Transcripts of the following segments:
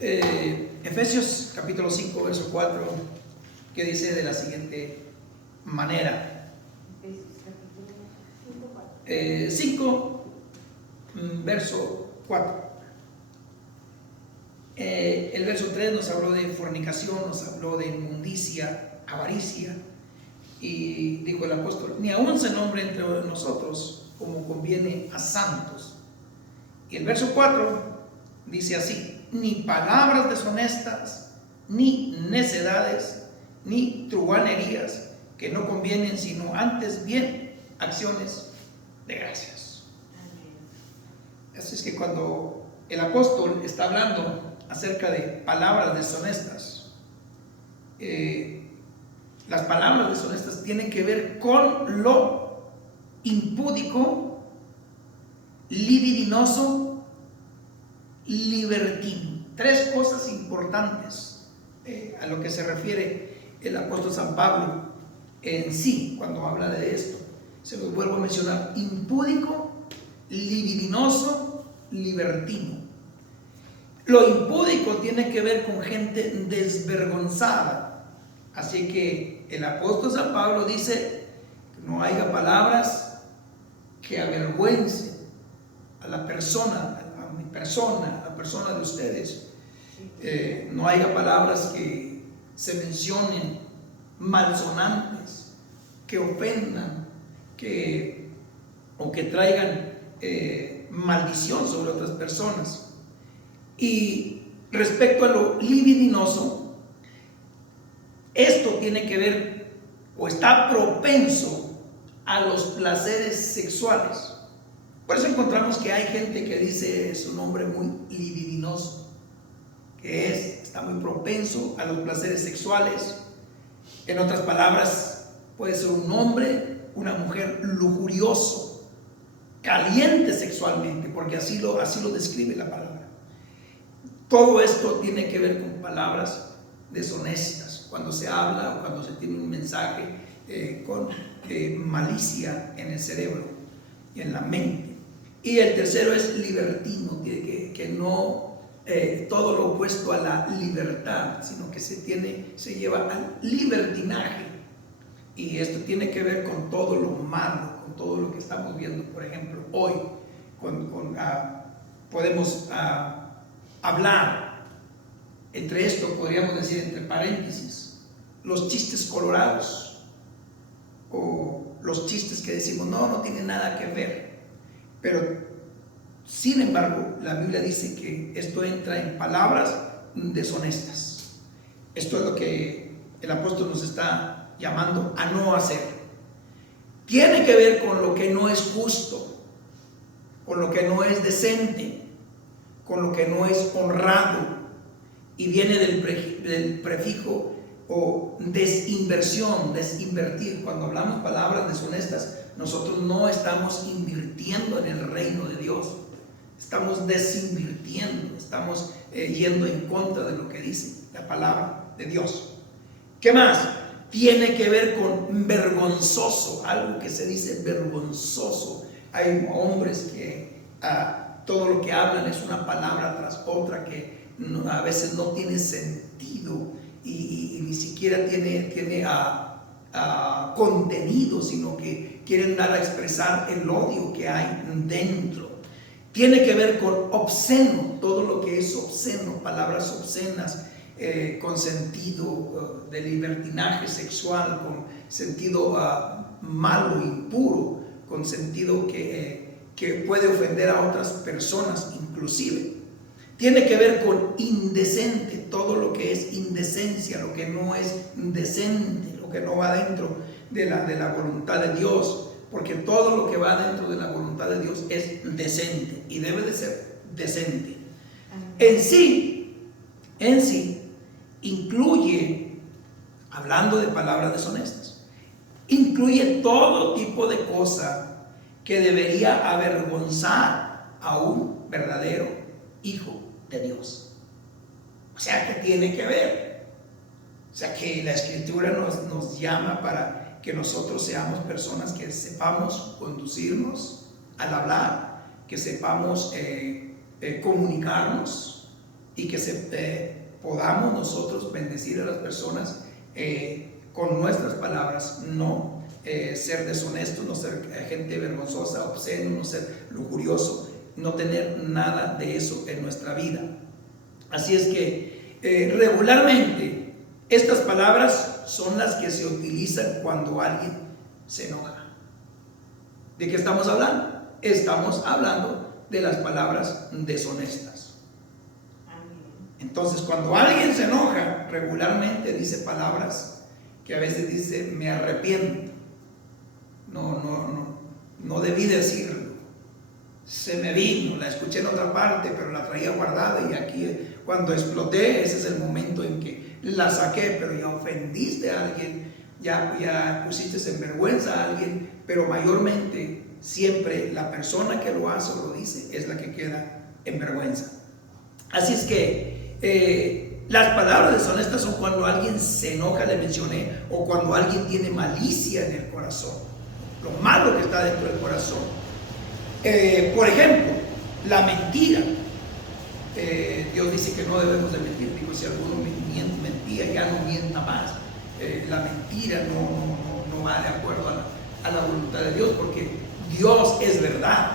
Efesios capítulo 5, verso 4, que dice de la siguiente manera. Efesios capítulo 5, verso 4. El verso 3 nos habló de fornicación, nos habló de inmundicia, avaricia, y dijo el apóstol: ni aún se nombre entre nosotros como conviene a santos. Y el verso 4 dice así: ni palabras deshonestas, ni necedades, ni truhanerías que no convienen, sino antes bien acciones de gracias. Así es que cuando el apóstol está hablando acerca de palabras deshonestas, las palabras deshonestas tienen que ver con lo impúdico, libidinoso, libertino. Tres cosas importantes a lo que se refiere el apóstol San Pablo en sí cuando habla de esto. Se los vuelvo a mencionar: impúdico, libidinoso, libertino. Lo impúdico tiene que ver con gente desvergonzada. Así que el apóstol San Pablo dice que no haya palabras que avergüencen a la persona, a mi persona, a la persona de ustedes. No haya palabras que se mencionen malsonantes, que ofendan, o que traigan maldición sobre otras personas. Y respecto a lo libidinoso, esto tiene que ver o está propenso a los placeres sexuales. Por eso encontramos que hay gente que dice su nombre muy libidinoso, que está muy propenso a los placeres sexuales. En otras palabras, puede ser un hombre, una mujer lujurioso, caliente sexualmente, porque así lo describe la palabra. Todo esto tiene que ver con palabras deshonestas, cuando se habla o cuando se tiene un mensaje con malicia en el cerebro y en la mente. Y el tercero es libertino, que no todo lo opuesto a la libertad, sino que se lleva al libertinaje. Y esto tiene que ver con todo lo malo, con todo lo que estamos viendo. Por ejemplo, hoy podemos hablar, entre esto podríamos decir entre paréntesis, los chistes colorados, o los chistes que decimos no tienen nada que ver, pero sin embargo la Biblia dice que esto entra en palabras deshonestas. Esto es lo que el apóstol nos está llamando a no hacer. Tiene que ver con lo que no es justo, con lo que no es decente, con lo que no es honrado, y viene del prefijo o desinversión, desinvertir. Cuando hablamos palabras deshonestas, nosotros no estamos invirtiendo en el reino de Dios, estamos desinvirtiendo, estamos yendo en contra de lo que dice la palabra de Dios. ¿Qué más? Tiene que ver con vergonzoso, algo que se dice vergonzoso. Hay hombres que todo lo que hablan es una palabra tras otra que a veces no tiene sentido y ni siquiera tiene contenido, sino que quieren dar a expresar el odio que hay dentro. Tiene que ver con obsceno, todo lo que es obsceno, palabras obscenas, con sentido de libertinaje sexual, con sentido malo, impuro, con sentido que puede ofender a otras personas inclusive. Tiene que ver con indecente, todo lo que es indecencia, lo que no es decente, lo que no va dentro de la voluntad de Dios, porque todo lo que va dentro de la voluntad de Dios es decente y debe de ser decente. En sí incluye, hablando de palabras deshonestas, incluye todo tipo de cosa que debería avergonzar a un verdadero hijo de Dios. O sea, que tiene que ver. O sea, que la Escritura nos llama para que nosotros seamos personas que sepamos conducirnos al hablar, que sepamos comunicarnos y que podamos nosotros bendecir a las personas con nuestras palabras, no ser deshonestos, no ser gente vergonzosa, obsceno, no ser lujurioso, no tener nada de eso en nuestra vida. Así es que regularmente estas palabras son las que se utilizan cuando alguien se enoja. ¿De qué estamos hablando? Estamos hablando de las palabras deshonestas. Entonces, cuando alguien se enoja, regularmente dice palabras que a veces dice: me arrepiento, no debí decirlo, se me vino, la escuché en otra parte, pero la traía guardada, y aquí cuando exploté, ese es el momento en que la saqué, pero ya ofendiste a alguien, ya pusiste en vergüenza a alguien, pero mayormente siempre la persona que lo hace o lo dice es la que queda en vergüenza. Así es que las palabras deshonestas son cuando alguien se enoja, le mencioné, o cuando alguien tiene malicia en el corazón, lo malo que está dentro del corazón. Por ejemplo, la mentira. Dios dice que no debemos de mentir. Digo, si alguno mentía, ya no mienta más. La mentira no va de acuerdo a la voluntad de Dios, porque Dios es verdad.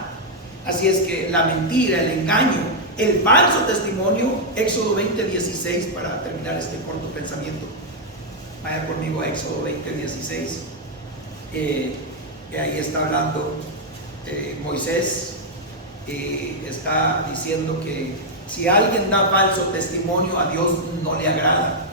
Así es que la mentira, el engaño, el falso testimonio, Éxodo 20:16, para terminar este corto pensamiento. Vaya conmigo a Éxodo 20:16. Ahí está hablando Moisés, está diciendo que si alguien da falso testimonio, a Dios no le agrada.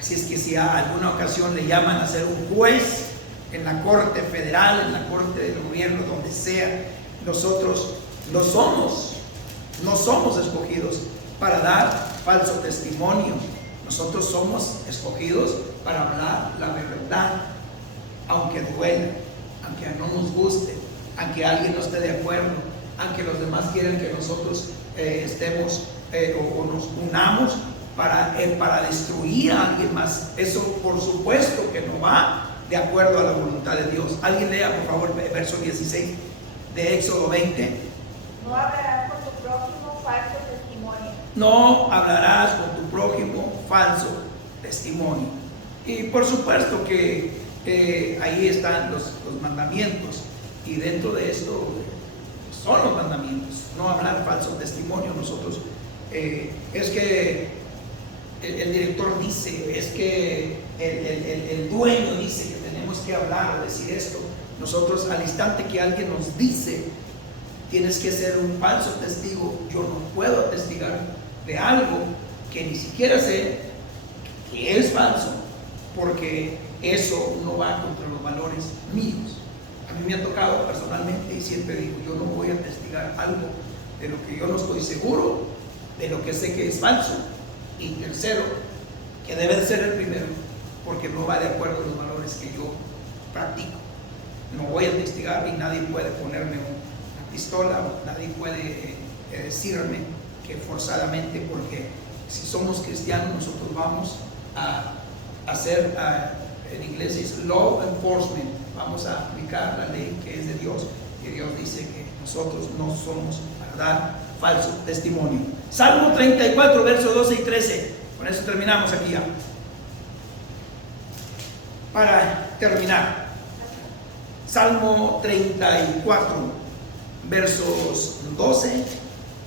Así es que si a alguna ocasión le llaman a ser un juez en la corte federal, en la corte del gobierno, donde sea, nosotros no somos escogidos para dar falso testimonio. Nosotros somos escogidos para hablar la verdad, aunque duela, aunque no nos guste, aunque alguien no esté de acuerdo, aunque los demás quieran que nosotros estemos o nos unamos para destruir a alguien más. Eso por supuesto que no va de acuerdo a la voluntad de Dios. Alguien lea por favor verso 16 de Éxodo 20. No hablarás con tu prójimo falso testimonio. No hablarás con tu prójimo falso testimonio. Y por supuesto que ahí están los mandamientos, y dentro de esto son los mandamientos: no hablar falso testimonio. Nosotros es que el director dice, es que el dueño dice que tenemos que hablar o decir esto. Nosotros, al instante que alguien nos dice tienes que ser un falso testigo, yo no puedo atestigar de algo que ni siquiera sé que es falso, porque eso no va contra los valores míos. A mí me ha tocado personalmente, y siempre digo, yo no voy a atestigar algo de lo que yo no estoy seguro, de lo que sé que es falso. Y tercero, que debe de ser el primero, porque no va de acuerdo a los valores que yo practico. No voy a atestigar, y nadie puede ponerme una pistola, o nadie puede decirme que forzadamente, porque si somos cristianos nosotros vamos a hacer, en inglés es law enforcement, vamos a aplicar la ley que es de Dios, y Dios dice que nosotros no somos para dar falso testimonio. Salmo 34, versos 12 y 13. Con eso terminamos aquí ya. Para terminar, Salmo 34, versos 12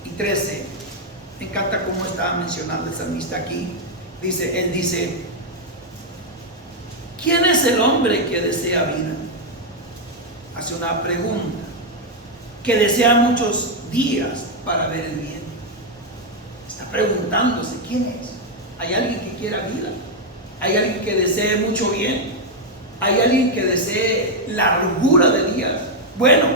y 13. Me encanta cómo está mencionando el salmista aquí. Él dice: ¿quién es el hombre que desea vida? Hace una pregunta. Que desea muchos días para ver el bien. Está preguntándose quién es. ¿Hay alguien que quiera vida? ¿Hay alguien que desee mucho bien? ¿Hay alguien que desee largura de días? Bueno,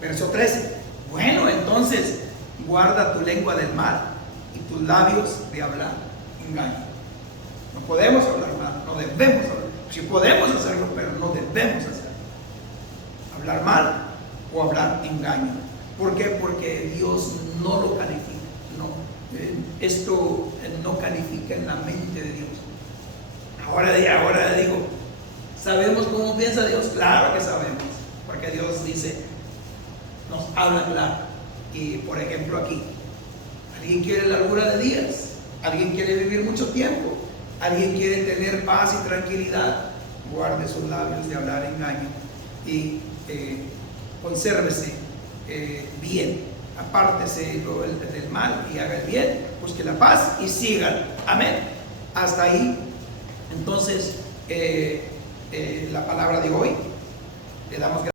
verso 13. Bueno, entonces guarda tu lengua del mal y tus labios de hablar engaño. No podemos hablar mal, no debemos hablar. Si podemos hacerlo, pero no debemos hacerlo. Hablar mal o hablar engaño. ¿Por qué? Porque Dios no lo califica. No, esto no califica en la mente de Dios. Ahora digo, ¿sabemos cómo piensa Dios? Claro que sabemos, porque Dios dice, nos habla claro. Y por ejemplo aquí, Alguien quiere largura de días, alguien quiere vivir mucho tiempo, alguien quiere tener paz y tranquilidad. Guarde sus labios de hablar engaño y consérvese bien. Apártese del mal y haga el bien, busque la paz y sigan. Amén. Hasta ahí. Entonces, la palabra de hoy, le damos gracias.